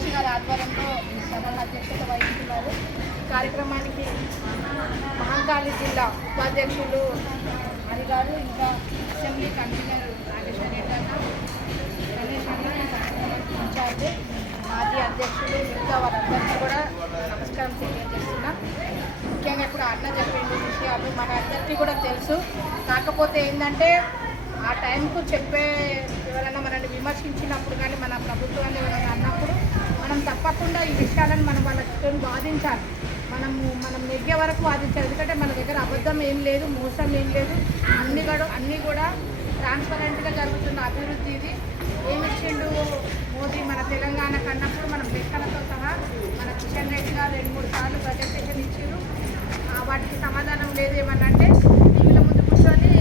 రమేష్ గారి ఆధ్వర్యంలో ఈ సభల అధ్యక్షత వహిస్తున్నారు. ఈ కార్యక్రమానికి మహంకాళి జిల్లా ఉపాధ్యక్షులు హరి గారు, ఇంకా అసెంబ్లీ కన్వీనర్ నాగేశ్వర రెడ్డి అన్న, గణేష్ అన్న, ఇన్ఛార్జ్ మాజీ అధ్యక్షులు, ఇంకా వాళ్ళందరికీ కూడా నమస్కారం తెలియజేస్తున్నా. ముఖ్యంగా ఇప్పుడు అన్న చెప్పే విషయాలు మన అందరికీ కూడా తెలుసు. కాకపోతే ఏంటంటే ఆ టైంకు చెప్పే ఎవరైనా మనల్ని విమర్శించినప్పుడు కానీ మన ప్రభుత్వాన్ని ఎవరైనా అన్నప్పుడు మనం తప్పకుండా ఈ విషయాలను మనం వాళ్ళతో వాదించాలి. మనం నెగ్గే వరకు వాదించాలి. ఎందుకంటే మన దగ్గర అబద్ధం ఏం లేదు, మోసం ఏం లేదు, అన్నీ కూడా ట్రాన్స్పరెంట్గా జరుగుతున్న అభివృద్ధి. ఇది ఏమి ఇచ్చిండు మోదీ మన తెలంగాణకు అన్నప్పుడు మనం లెక్కలతో సహా మన కిషన్ రెడ్డి గారు 2-3 సార్లు ప్రజెంటేషన్ ఇచ్చారు. వాటికి సమాధానం లేదు. ఏమన్నంటే టీవీల ముందు కూర్చొని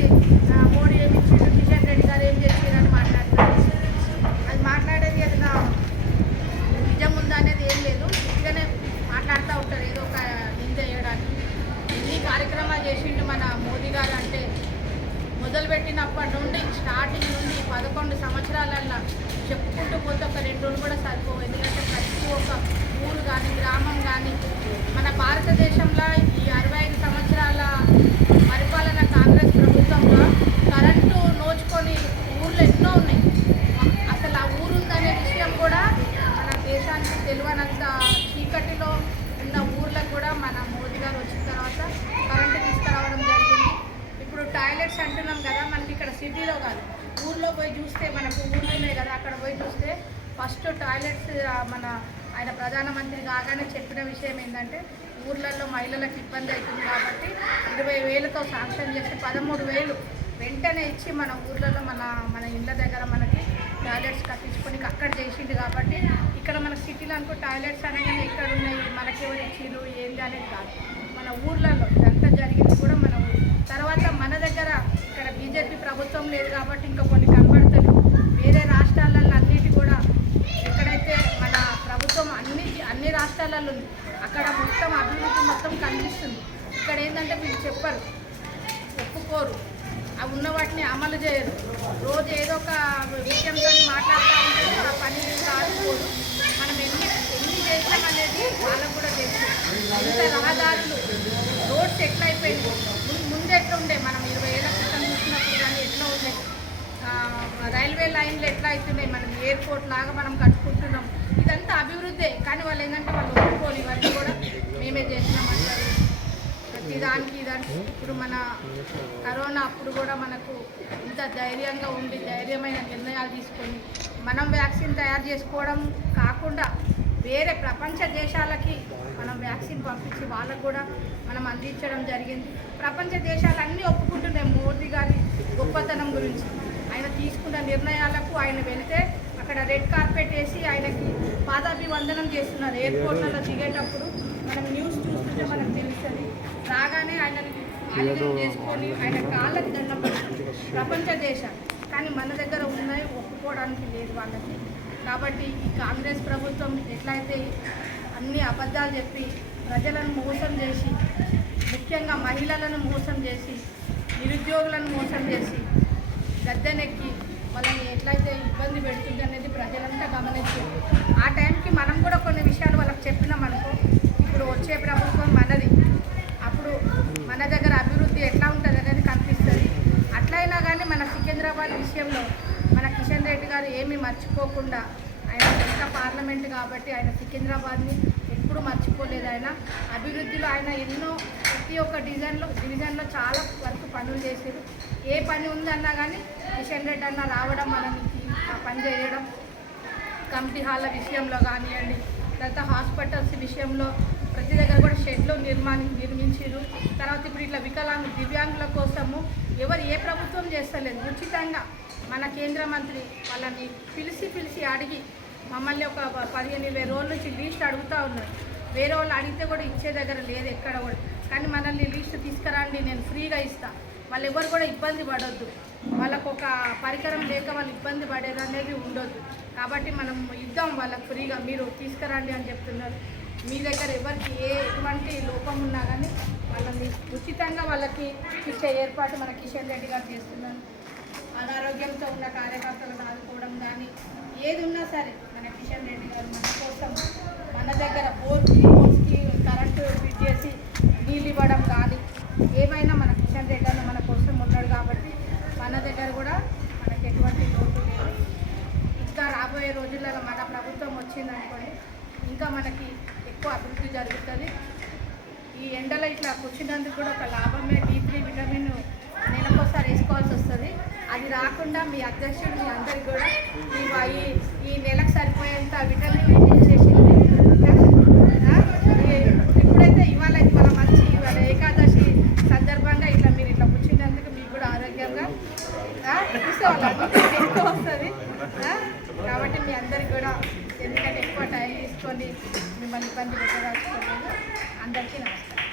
మోడీ ఏమి ఇచ్చిండు, కిషన్ రెడ్డి గారు ఏం చేసిందని మాట్లాడుతున్నారు. అది మాట్లాడేది ఏదైనా నిజం ఉందా అనేది ఏం లేదు. ఇదిగానే మాట్లాడుతూ ఉంటారు ఏదో ఒక నింద చేయడానికి. ఎన్ని కార్యక్రమాలు చేసిండు మన మోదీ గారు అంటే మొదలుపెట్టినప్పటి నుండి స్టార్టింగ్ నుండి 11 సంవత్సరాలల్లో చెప్పుకుంటూ పోతే ఒక 2 రోజులు కూడా సరిపోవు. ఎందుకంటే ప్రతి ఒక్క ఊరు కానీ గ్రామం కానీ మన భారతదేశంలో ఈ 65 సంవత్సరాల పరిపాలన కాంగ్రెస్ ప్రభుత్వంలో కరెంటు నోచుకొని ఊర్లు ఎన్నో ఉన్నాయి. అసలు ఆ ఊరు ఉందనే విషయం కూడా మన దేశానికి తెలియనంత చీకటిలో ఉన్న ఊర్లకు కూడా మన మోదీ గారు వచ్చిన తర్వాత కరెంటు తీసుకురావడం జరిగింది. ఇప్పుడు టాయిలెట్స్ అంటున్నాం కదా, మనకి ఇక్కడ సిటీలో కాదు, ఊర్లో పోయి చూస్తే మనకు ఊర్లు ఉన్నాయి కదా, అక్కడ పోయి చూస్తే ఫస్ట్ టాయిలెట్స్ ఆయన ప్రధానమంత్రి కాగానే చెప్పిన విషయం ఏంటంటే ఊర్లలో మహిళలకు ఇబ్బంది అవుతుంది కాబట్టి 20,000తో శాంక్షన్ చేసి 13,000 వెంటనే ఇచ్చి మన ఊర్లలో మన ఇళ్ళ దగ్గర మనకి టాయిలెట్స్ కట్టించుకొని అక్కడ చేసిండు. కాబట్టి ఇక్కడ మన సిటీలో అనుకో టాయిలెట్స్ అనగానే ఎక్కడ ఉన్నాయి, మనకెవరు ఇచ్చిరు ఏంటి అనేది కాదు, మన ఊర్లలో ఇదంతా జరిగింది కూడా మన ఊరు. తర్వాత మన దగ్గర ఇక్కడ బీజేపీ ప్రభుత్వం లేదు కాబట్టి ఇంకా కొన్ని కనబడతాయి. వేరే రాష్ట్రాలలో అన్నిటి కూడా ఎక్కడైతే మన ప్రభుత్వం అన్ని రాష్ట్రాలలో ఉంది అక్కడ మొత్తం అభివృద్ధి మొత్తం కనిపిస్తుంది. ఇక్కడ ఏంటంటే వీళ్ళు చెప్పరు, ఒప్పుకోరు, అవి ఉన్న వాటిని అమలు చేయరు. రోజు ఏదో ఒక విషయంతో మాట్లాడుతూ ఉంటారు, ఆ పని ఆడుకోరు. మనం ఎన్ని చేసాం అనేది వాళ్ళకు కూడా తెలుసు. ఇంత రహదారులు రోడ్స్ ఎట్లా అయిపోయింది, ముందు ఎట్లా ఉండే మనం 20 ఏళ్ళ క్రితం చూసినప్పుడు కానీ ఎట్లా ఉండే, రైల్వే లైన్లు ఎట్లా అవుతున్నాయి, మనం ఎయిర్పోర్ట్ లాగా మనం కట్టుకుంటున్నాం. ఇదంతా అభివృద్ధే. కానీ వాళ్ళు ఏంటంటే వాళ్ళు ఒప్పుకోని ఇవన్నీ కూడా మేమే చేసినామంటారు ప్రతిదానికి. ఇప్పుడు మన కరోనా అప్పుడు కూడా మనకు ఇంత ధైర్యంగా ఉండి ధైర్యమైన నిర్ణయాలు తీసుకొని మనం వ్యాక్సిన్ తయారు చేసుకోవడం కాకుండా వేరే ప్రపంచ దేశాలకి మనం వ్యాక్సిన్ పంపించి వాళ్ళకు కూడా మనం అందించడం జరిగింది. ప్రపంచ దేశాలన్నీ ఒప్పుకుంటున్నాయి మోదీ గారి గొప్పతనం గురించి. ఆయన తీసుకున్న నిర్ణయాలకు ఆయన వెళితే అక్కడ రెడ్ కార్పెట్ వేసి ఆయనకి పాదాభివందనం చేస్తున్నారు. ఎయిర్పోర్ట్లలో దిగేటప్పుడు మనం న్యూస్ చూస్తుంటే మనకు తెలుస్తుంది. రాగానే ఆయనని ఆలింగనం చేసుకొని ఆయన కాళ్ళకి దండం పెడుతుంది ప్రపంచ దేశాలు. కానీ మన దగ్గర ఉన్నాయి, ఒప్పుకోవడానికి లేదు వాళ్ళకి. కాబట్టి ఈ కాంగ్రెస్ ప్రభుత్వం ఎట్లయితే అన్ని అబద్ధాలు చెప్పి ప్రజలను మోసం చేసి, ముఖ్యంగా మహిళలను మోసం చేసి, నిరుద్యోగులను మోసం చేసి గద్దెనెక్కి వాళ్ళని ఎట్లయితే ఇబ్బంది పెడుతుంది అనేది ప్రజలంతా గమనించారు. ఆ టైంకి మనం కూడా కొన్ని విషయాలు వాళ్ళకి చెప్పినాం అనుకో, ఇప్పుడు వచ్చే ప్రభుత్వం మనది, అప్పుడు మన దగ్గర అభివృద్ధి ఎట్లా ఉంటుంది అనేది కనిపిస్తుంది. అట్లయినా కానీ మన సికింద్రాబాద్ విషయంలో మన కిషన్ రెడ్డి గారు ఏమీ మర్చిపోకుండా, ఆయన పెద్ద పార్లమెంట్ కాబట్టి ఆయన సికింద్రాబాద్ని ఎప్పుడు మర్చిపోలేదు. ఆయన అభివృద్ధిలో ఆయన ఎన్నో ప్రతి ఒక్క డివిజన్లో చాలా వరకు పనులు చేశారు. ఏ పని ఉందన్నా కానీ కిషన్ రెడ్డి అన్న రావడం, మనకి ఆ పని చేయడం, కమిటీ హాల్ల విషయంలో కానివ్వండి, తర్వాత హాస్పిటల్స్ విషయంలో ప్రతి దగ్గర కూడా షెడ్లు నిర్మించారు. తర్వాత ఇప్పుడు ఇట్లా దివ్యాంగుల కోసము ఎవరు ఏ ప్రభుత్వం చేస్తలేదు, ఉచితంగా మన కేంద్ర మంత్రి వాళ్ళని పిలిచి అడిగి మమ్మల్ని ఒక 15-20 రోజుల నుంచి లీస్ట్ అడుగుతూ ఉన్నారు. వేరే వాళ్ళు అడిగితే కూడా ఇచ్చే దగ్గర లేదు ఎక్కడ కూడా. కానీ మనల్ని లీస్ట్ తీసుకురండి, నేను ఫ్రీగా ఇస్తాను, వాళ్ళు ఎవరు కూడా ఇబ్బంది పడొద్దు, వాళ్ళకు ఒక పరికరం లేక వాళ్ళు ఇబ్బంది పడేది అనేది ఉండొద్దు. కాబట్టి మనం ఇద్దాం వాళ్ళకు ఫ్రీగా, మీరు తీసుకురండి అని చెప్తున్నారు. మీ దగ్గర ఎవరికి ఎటువంటి లోపం ఉన్నా కానీ వాళ్ళని ఉచితంగా వాళ్ళకి ఇచ్చే ఏర్పాటు మన కిషన్ రెడ్డి గారు చేస్తున్నారు. అనారోగ్యంతో ఉన్న కార్యకర్తలను ఆదుకోవడం కానీ, ఏది ఉన్నా సరే మన కిషన్ రెడ్డి గారు మన కోసం మన దగ్గర బోర్స్కి కరెంటు ఫిట్ చేసి నీళ్ళు ఇవ్వడం కానీ ఏమైనా మన కిషన్ రెడ్డి అన్న మన కోసం ఉన్నాడు కాబట్టి మన దగ్గర కూడా మనకి ఎటువంటి లోటు లేదు. ఇంకా రాబోయే రోజులలో మన ప్రభుత్వం వచ్చిందనుకోండి ఇంకా మనకి ఎక్కువ అభివృద్ధి జరుగుతుంది. ఈ ఎండలో ఇట్లా కూర్చున్నందుకు కూడా ఒక లాభమే D3 విటమిన్ నెలకోసారి వేసుకోవాల్సి వస్తుంది. అది రాకుండా మీ అధ్యక్షుడు మీ అందరికి కూడా ఈ నెలకు సరిపోయేంత విటమిన్ చేసింది. ఇప్పుడైతే ఇవాళ మంచి ఇవాళ ఏకాదశి సందర్భంగా ఇట్లా మీరు ఇట్లా కూర్చున్నందుకు మీకు కూడా ఆరోగ్యంగా ఎక్కువ వస్తుంది. కాబట్టి మీ అందరికి కూడా ఎందుకంటే ఎక్కువ టైం తీసుకొని మిమ్మల్ని ఇబ్బంది పెట్టదలుచుకోలేదు. అందరికీ నమస్కారం.